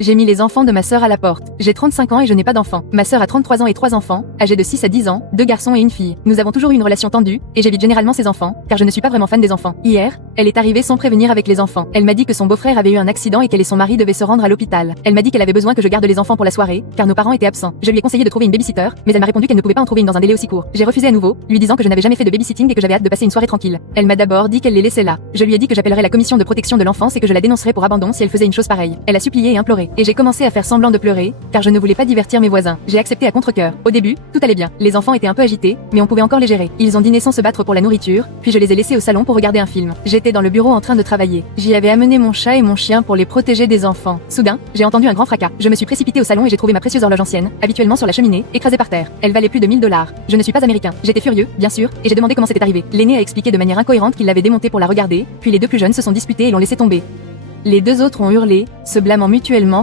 J'ai mis les enfants de ma sœur à la porte. J'ai 35 ans et je n'ai pas d'enfants. Ma sœur a 33 ans et 3 enfants, âgés de 6 à 10 ans, 2 garçons et une fille. Nous avons toujours eu une relation tendue, et j'évite généralement ces enfants, car je ne suis pas vraiment fan des enfants. Hier, elle est arrivée sans prévenir avec les enfants. Elle m'a dit que son beau-frère avait eu un accident et qu'elle et son mari devaient se rendre à l'hôpital. Elle m'a dit qu'elle avait besoin que je garde les enfants pour la soirée, car nos parents étaient absents. Je lui ai conseillé de trouver une babysitter, mais elle m'a répondu qu'elle ne pouvait pas en trouver une dans un délai aussi court. J'ai refusé à nouveau, lui disant que je n'avais jamais fait de babysitting et que j'avais hâte de passer une soirée tranquille. Elle m'a d'abord dit qu'elle les laissait là. Je lui ai dit que j'appellerais la commission de protection de l'enfance et que je la dénoncerais pour abandon si elle faisait une chose pareille. Elle a supplié et imploré, et j'ai commencé à faire semblant de pleurer, car je ne voulais pas divertir mes voisins. J'ai accepté à contre-cœur. Au début, tout allait bien. Les enfants étaient un peu agités, mais on pouvait encore les gérer. Ils ont dîné sans se battre pour la nourriture, puis je les ai laissés au salon pour regarder un film. J'étais dans le bureau en train de travailler. J'y avais amené mon chat et mon chien pour les protéger des enfants. Soudain, j'ai entendu un grand fracas. Je me suis précipitée au salon et j'ai trouvé ma précieuse horloge ancienne, habituellement sur la cheminée, écrasée par terre. Elle valait plus de 1000 $. Je ne suis pas américain. J'étais furieux, bien sûr, et j'ai demandé comment c'était arrivé. L'aîné a expliqué de manière incohérente qu'il l'avait démontée pour la regarder, puis les deux plus jeunes se sont disputés et l'ont laissé tomber. Les deux autres ont hurlé, se blâmant mutuellement